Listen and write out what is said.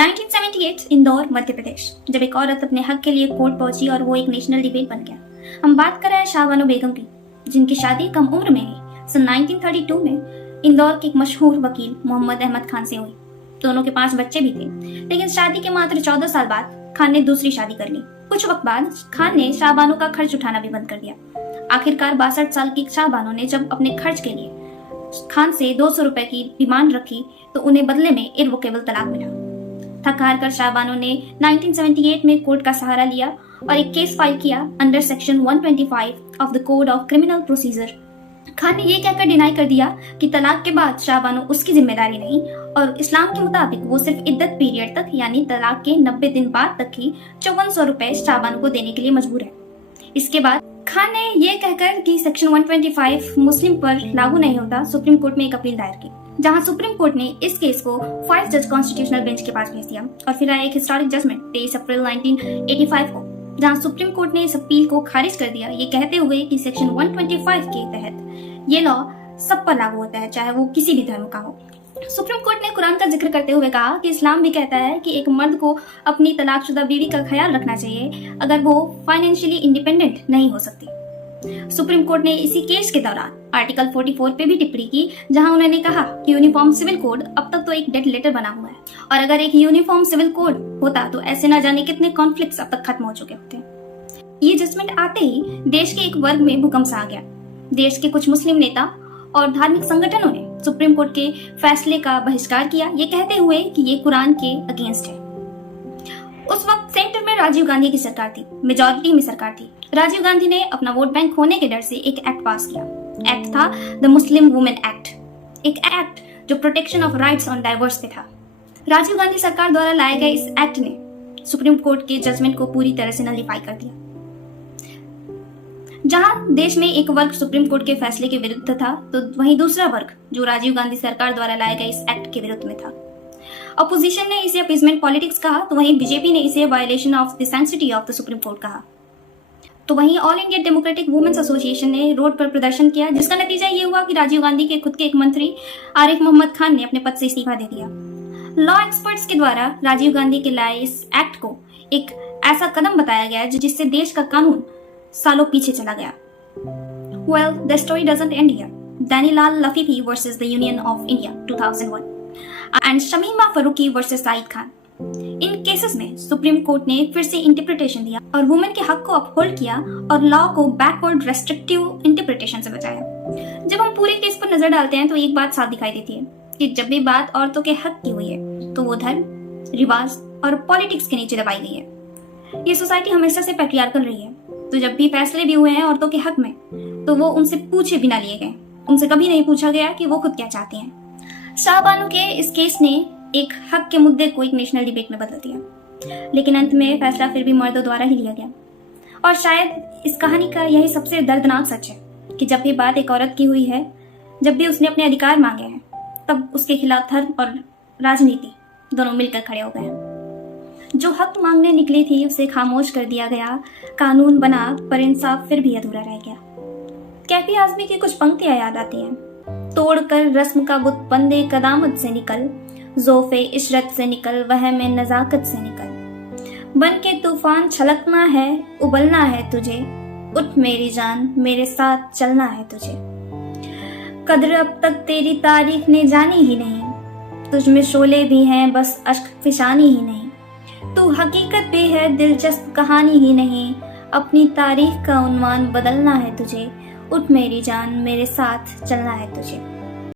1978 इंदौर मध्य प्रदेश, जब एक औरत अपने हक के लिए कोर्ट पहुंची और वो एक नेशनल डिबेट बन गया। हम बात कर रहे हैं शाहबानो बेगम की, जिनकी शादी कम उम्र में ही सन 1932 में इंदौर के एक मशहूर वकील मोहम्मद अहमद खान से हुई। दोनों के 5 बच्चे भी थे, लेकिन शादी के मात्र 14 साल बाद खान ने दूसरी शादी कर ली। कुछ वक्त बाद खान ने शाहबानो का खर्च उठाना भी बंद कर दिया। आखिरकार 62 साल की शाहबानो ने जब अपने खर्च के लिए खान से 200 रुपए की डिमांड रखी तो उन्हें बदले में इरवोकेबल तलाक मिला। थक हार कर शाहबानो ने 1978 में कोर्ट का सहारा लिया और एक केस फाइल किया under section 125 of the code of criminal procedure. Khan ने यह कहकर डिनाई कर दिया कि तलाक के बाद शाहबानो उसकी जिम्मेदारी नहीं और इस्लाम के मुताबिक वो सिर्फ इद्दत पीरियड तक यानी तलाक के 90 दिन बाद तक ही 5400 रुपए शाहबानो को देने के लिए मजबूर है। इसके बाद खान ने यह कहकर कि सेक्शन 125 मुस्लिम पर लागू नहीं होता, सुप्रीम कोर्ट में एक अपील दायर की, जहां सुप्रीम कोर्ट ने इस केस को 5 जज कॉन्स्टिट्यूशनल बेंच के पास भेज दिया और फिर आया एक हिस्टोरिक जजमेंट 23 अप्रैल 1985 को, जहां सुप्रीम कोर्ट ने इस अपील को खारिज कर दिया, ये कहते हुए कि सेक्शन 125 के तहत ये लॉ सब पर लागू होता है, चाहे वो किसी भी धर्म का हो। सुप्रीम कोर्ट ने कुरान का जिक्र करते हुए कहा कि इस्लाम भी कहता है कि एक मर्द को अपनी तलाकशुदा बीवी का ख्याल रखना चाहिए अगर वो फाइनेंशियली इंडिपेंडेंट नहीं हो सकती। सुप्रीम कोर्ट ने इसी केस के दौरान आर्टिकल 44 पे भी टिप्पणी की, जहां उन्होंने कहा कि यूनिफॉर्म सिविल कोड अब तक तो एक डेड लेटर बना हुआ है और अगर एक यूनिफॉर्म सिविल कोड होता तो ऐसे न जाने कितने कॉन्फ्लिक्ट्स अब तक खत्म हो चुके होते। ये जजमेंट आते ही देश के एक वर्ग में भूकंप सा आ गया। देश के कुछ मुस्लिम नेता और धार्मिक संगठनों ने सुप्रीम कोर्ट के फैसले का बहिष्कार किया, ये कहते हुए कि ये कुरान के अगेंस्ट है। उस वक्त सेंटर में राजीव गांधी की सरकार थी, मेजॉरिटी में सरकार थी। राजीव गांधी ने अपना वोट बैंक खोने के डर से एक एक्ट पास किया। एक्ट था द मुस्लिम वुमेन एक्ट, एक एक्ट जो protection of rights on diverse पे था। राजीव गांधी सरकार द्वारा लाए गए इस एक्ट ने सुप्रीम कोर्ट के जजमेंट को पूरी तरह से नलीफाई कर दिया। जहां देश में एक वर्ग सुप्रीम कोर्ट के फैसले के विरुद्ध था, तो वहीं दूसरा वर्ग जो राजीव गांधी सरकार द्वारा लाए गए इस एक्ट के विरुद्ध में था। अपोजिशन ने इसे अपीजमेंट पॉलिटिक्स कहा, तो वहीं बीजेपी ने इसे violation of the sanctity of the Supreme Court कहा। तो वहीं All India Democratic Women's Association ने रोड पर प्रदर्शन किया, जिसका नतीजा ये हुआ कि राजीव गांधी के खुद के एक मंत्री आरिफ मोहम्मद खान ने अपने पद से इस्तीफा दे दिया। लॉ एक्सपर्ट्स के द्वारा राजीव गांधी के लाए इस एक्ट को एक ऐसा कदम बताया गया जिससे देश का कानून सालों पीछे चला गया। Well, the story doesn't end here. Danilal Lafifi versus the Union of India 2001 and Shamima Faruqi versus Saeed Khan. In cases में सुप्रीम कोर्ट ने फिर से इंटरप्रिटेशन दिया और वुमेन के हक को अपहोल्ड किया और लॉ को बैकवर्ड रेस्ट्रिक्टिव इंटरप्रिटेशन से बचाया। जब हम पूरे केस पर नजर डालते हैं तो एक बात साफ दिखाई देती है कि जब भी बात औरतों के हक की हुई है तो वो धर्म, रिवाज और पॉलिटिक्स के नीचे दबाई गई है। ये सोसाइटी हमेशा से पैट्रियार्कल रही है, तो जब भी फैसले भी हुए हैं औरतों के हक में तो वो उनसे पूछे बिना लिए गए। उनसे कभी नहीं पूछा गया कि वो खुद क्या चाहती हैं। शाहबानो के इस केस ने एक हक के मुद्दे को एक नेशनल डिबेट में बदल दिया, लेकिन अंत में फैसला फिर भी मर्दों द्वारा ही लिया गया। और शायद इस कहानी का यही सबसे दर्दनाक सच है कि जब भी बात एक औरत की हुई है, जब भी उसने अपने अधिकार मांगे हैं, तब उसके खिलाफ धर्म और राजनीति दोनों मिलकर खड़े हो गए। जो हक मांगने निकली थी उसे खामोश कर दिया गया, कानून बना पर इंसाफ फिर भी अधूरा रह गया। कैफी आजमी की कुछ पंक्तियां याद आती हैं। तोड़कर रस्म का बुत बंदे कदामत से निकल, ज़ोफ़े इशरत से निकल, वह में नजाकत से निकल, बन के तूफान छलकना है, उबलना है तुझे, उठ मेरी जान मेरे साथ चलना है तुझे। कद्र अब तक तेरी तारीफ ने जानी ही नहीं, तुझ में शोले भी हैं बस अश्क फिशानी ही नहीं, तू हकीकत भी है दिलचस्प कहानी ही नहीं, अपनी तारीख का उन्वान बदलना है तुझे, उठ मेरी जान मेरे साथ चलना है तुझे।